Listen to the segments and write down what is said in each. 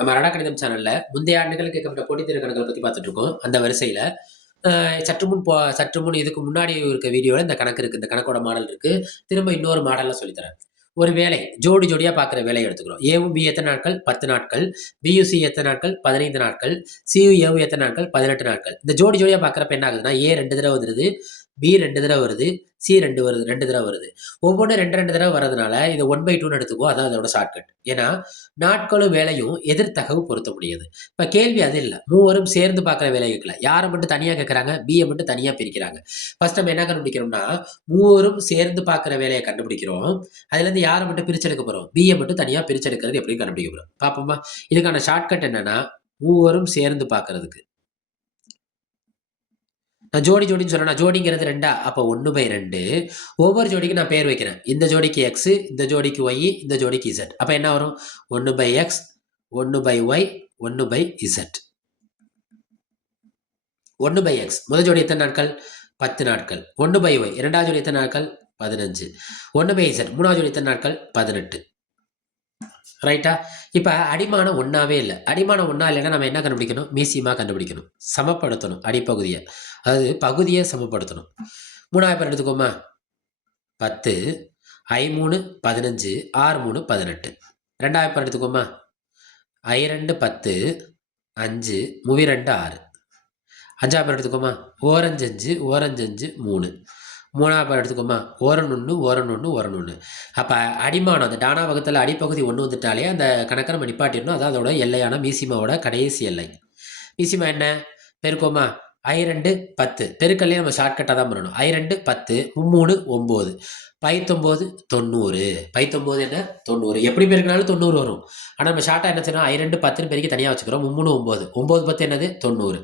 நம்ம அரடா கணிதம் சேனல்ல முந்தைய ஆண்டுகள் கேட்கப்பட்ட போட்டித் தேர்வு கணக்குகளை பத்தி பார்த்துட்டு இருக்கோம். அந்த வரிசையில சற்று முன் இதுக்கு முன்னாடி இருக்க வீடியோல இந்த கணக்கு இருக்கு. இந்த கணக்கோட மாடல் இருக்கு. திரும்ப இன்னொரு மாடல்ல சொல்லித்தரேன். ஒரு வேலை ஜோடி ஜோடியா பார்க்குற வேலையை எடுத்துக்கிறோம். ஏவும் பி எத்தனை நாட்கள்? 10 நாட்கள். பியும் சி எத்தனை நாட்கள்? 15 நாட்கள். சியும் ஏவும் எத்தனை நாட்கள்? 18 நாட்கள். இந்த ஜோடி ஜோடியா பார்க்குறப்ப என்ன ஆகுதுன்னா, ஏ 2 தடவை வந்துருது, பி 2 தடவை வருது, சி 2 தடவை வருது. ஒவ்வொன்றும் 2 தடவை வரதுனால இதை 1/2 எடுத்துக்குவோம். அதான் அதோட ஷார்ட்கட். ஏன்னா நாட்களும் வேலையும் எதிர்த்தகவு பொருத்த முடியாது. இப்ப கேள்வி அது இல்லை. மூவரும் சேர்ந்து பார்க்குற வேலை கேட்கல. யாரை மட்டும் தனியா கேட்கறாங்க? பியை மட்டும் தனியா பிரிக்கிறாங்க. ஃபர்ஸ்ட் நம்ம என்ன கண்டுபிடிக்கிறோம்னா, மூவரும் சேர்ந்து பார்க்குற வேலையை கண்டுபிடிக்கிறோம். அதுல இருந்து யாரை மட்டும் பிரிச்செடுக்க போறோம்? பியை மட்டும் தனியா பிரிச்செடுக்கிறது எப்படி கண்டுபிடிக்க போறோம் பாப்போமா? இதுக்கான ஷார்ட்கட் என்னன்னா, மூவரும் சேர்ந்து பார்க்கறதுக்கு நான் ஜோடி ஜோடின்னு சொன்னா, ஜோடிங்கிறது 2 அப்போ 1/2. ஒவ்வொரு ஜோடிக்கு நான் பேர் வைக்கிறேன். இந்த ஜோடிக்கு எக்ஸ், இந்த ஜோடிக்கு ஒய், இந்த ஜோடிக்கு இசட். அப்ப என்ன வரும்? 1/x, 1/y, 1/z. 1/x முதல் ஜோடி எத்தனை நாட்கள்? 10 நாட்கள். 1/y இரண்டாவது ஜோடி எத்தனை நாட்கள்? 15. 1/z மூணாவது ஜோடி எத்தனை நாட்கள்? 18. ரைட்டா? இப்ப அடிமானம் ஒன்னாவே இல்லை. அடிமானம் ஒன்னா இல்லைன்னா நம்ம என்ன கண்டுபிடிக்கணும்? மீசியமா கண்டுபிடிக்கணும். சமப்படுத்தணும் அடிப்பகுதியை. அதாவது பகுதியை சமப்படுத்தணும். 3வது பேர் எடுத்துக்கோமா. 10, I3 15, R3 18. 2வது பேர் எடுத்துக்கோமா. I2 10, 5, 2 6. 5வது பேர் எடுத்துக்கோமா. ஓரஞ்சு 5, ஓரஞ்சு 5 3. 3வது பேர் எடுத்துக்கோமா. ஓரன் 1, ஓரன் 1, ஓரன் 1. அப்போ அடிமானம் அந்த டானா வகுத்தில் அடிப்பகுதி 1 வந்துட்டாலே அந்த கணக்கை நம்ம நிப்பாட்டிடணும். அதான் அதோட எல்லையான மீசிமாவோட கடைசி எல்லை. மீசிமா என்ன? பெருக்கோமா. I2 10 பெருக்கல்லே நம்ம ஷார்ட்கட்டாக தான் பண்ணணும். I2 10, 3 9, 19 90. 19 என்ன? 90. எப்படி பெருக்கினாலும் 90 வரும். ஆனால் நம்ம ஷார்ட்டாக என்ன செய்யணும்? I2 10 பெருக்கி தனியாக வச்சுக்கிறோம். 3 9, 9 10 என்னது? 90.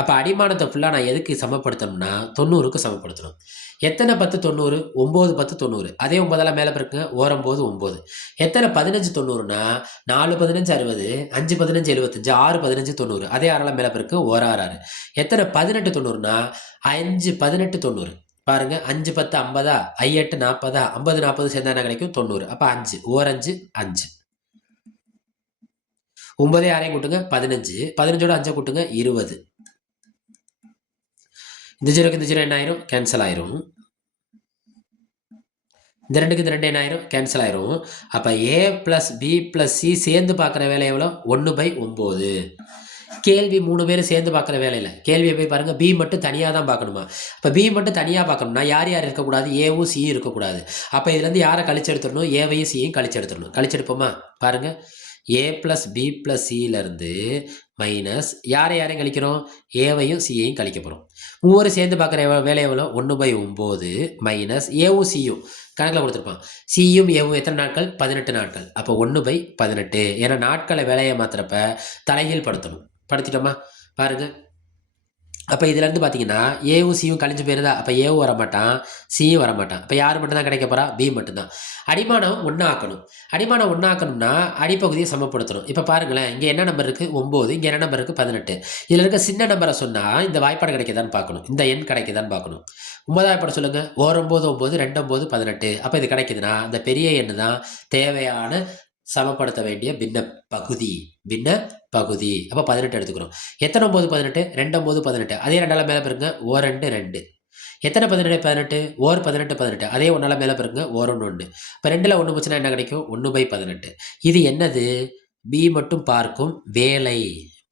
அப்போ அடிமானத்தை ஃபுல்லாக நான் எதுக்கு சமப்படுத்தணும்னா 90க்கு சமப்படுத்தணும். எத்தனை 10 90? 9 10 90. அதே 9 மேலே பிறக்குங்க. ஓரம் 9. எத்தனை 15 90னா 4 15 60, 5 15 75, 6 15 90. அதே 6 மேலே பிறக்கு. ஓர 6. எத்தனை 18 90னா 5 18 90. பாருங்க. 5 10 50, I8 40, 50 40 சேர்ந்தா என்ன கிடைக்கும்? 90. அப்போ 5 ஓரஞ்சு 5. 9 6 கூட்டுங்க 15, 15ஓட 5 கூட்டுங்க 20. இந்த 0க்கு இந்த 0 என்ன ஆயிரும்? கேன்சல் ஆயிரும். இந்த 2க்கு இந்த 2 என்ன ஆயிரும்? கேன்சல் ஆயிரும். அப்போ A + B + C சேர்ந்து பார்க்குற வேலை எவ்வளோ? 1/9. கேள்வி 3 பேரும் சேர்ந்து பார்க்குற வேலையில் கேள்வியை போய் பாருங்கள். பி மட்டும் தனியாக தான் பார்க்கணுமா? இப்போ பி மட்டும் தனியாக பார்க்கணும்னா யார் யார் இருக்கக்கூடாது? ஏவும் சியும் இருக்கக்கூடாது. அப்போ இதுலேருந்து யாரை கழிச்சு எடுத்துடணும்? ஏவையும் சியையும் கழிச்சு எடுத்துடணும். கழிச்செடுப்போமா? பாருங்கள். A + B + Cலேருந்து மைனஸ் யாரையும் கழிக்கிறோம்? ஏவையும் சியையும் கழிக்க போகிறோம். மூவரும் சேர்ந்து பார்க்குற வேலை எவ்வளோ? 1/9 மைனஸ் ஏவும் சியும் கணக்கில் கொடுத்துருப்பான். சியும் ஏவும் எத்தனை நாட்கள்? 18 நாட்கள். அப்போ 1/18. ஏன்னா நாட்களை வேலையை மாத்திரப்ப தலைகீழ் படுத்தணும். படுத்திட்டோமா? பாருங்க. அப்போ இதுலேருந்து பார்த்தீங்கன்னா ஏவும் சியும் கழிஞ்சு போயிருதா? அப்போ ஏவும் வரமாட்டான், சியும் வரமாட்டான். இப்போ யார் மட்டும்தான் கிடைக்க போகிறா? பி மட்டும்தான். அடிமானம் ஒன்றாக்கணும். அடிமானம் ஒன்றாக்கணும்னா அடிப்பகுதியை சமப்படுத்தணும். இப்போ பாருங்களேன். இங்கே என்ன நம்பர் இருக்குது? 9. இங்கே என்ன நம்பர் இருக்குது? 18. இதில் இருக்க சின்ன நம்பரை சொன்னால் இந்த வாய்ப்பாடு கிடைக்குதான்னு பார்க்கணும். இந்த எண் கிடைக்குதான்னு பார்க்கணும். 9வது வாய்ப்பாடு சொல்லுங்கள். 1 9 9, 2 9 18. அப்போ இது கிடைக்குதுன்னா அந்த பெரிய எண்ணு தான் தேவையான சமப்படுத்த வேண்டிய பின்ன பகுதி. அப்போ 18 எடுத்துக்கிறோம். எத்தனை 9 18? 2 9 18. அதே 2 மேலே பிறகு ஓர் 2 2. எத்தனை 17 18? ஓர் 18 18. அதே 1 மேலே பிறகு ஓர் 1. இப்போ 2ல் 1 போச்சுன்னா என்ன கிடைக்கும்? 1/18. இது என்னது? பி மட்டும் பார்க்கும் வேலை.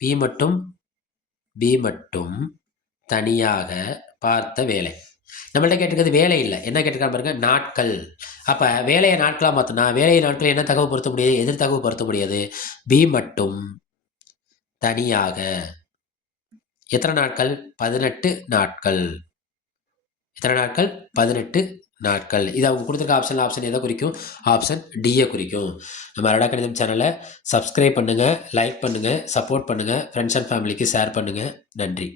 பி மட்டும் தனியாக பார்த்த வேலை. நம்மள்ட்ட கேட்டுக்கிறது வேலை இல்லை. என்ன கேட்டுக்காம பாருங்க? நாட்கள். அப்போ வேலையை நாட்களாக மாற்றினா வேலையை நாட்கள் என்ன தகவல் பொருத்த முடியாது? எதிர்த்தகவு பொருத்த முடியாது. பி மட்டும் தனியாக எத்தனை நாட்கள்? 18 நாட்கள். எத்தனை நாட்கள்? 18 நாட்கள். இது அவங்க கொடுத்துருக்க ஆப்ஷன் எதை குறிக்கும்? ஆப்ஷன் டியை குறிக்கும். நம்ம அரடா கணிதம் சேனலை சப்ஸ்கிரைப் பண்ணுங்கள், லைக் பண்ணுங்கள், சப்போர்ட் பண்ணுங்கள், ஃப்ரெண்ட்ஸ் அண்ட் ஃபேமிலிக்கு ஷேர் பண்ணுங்கள். நன்றி.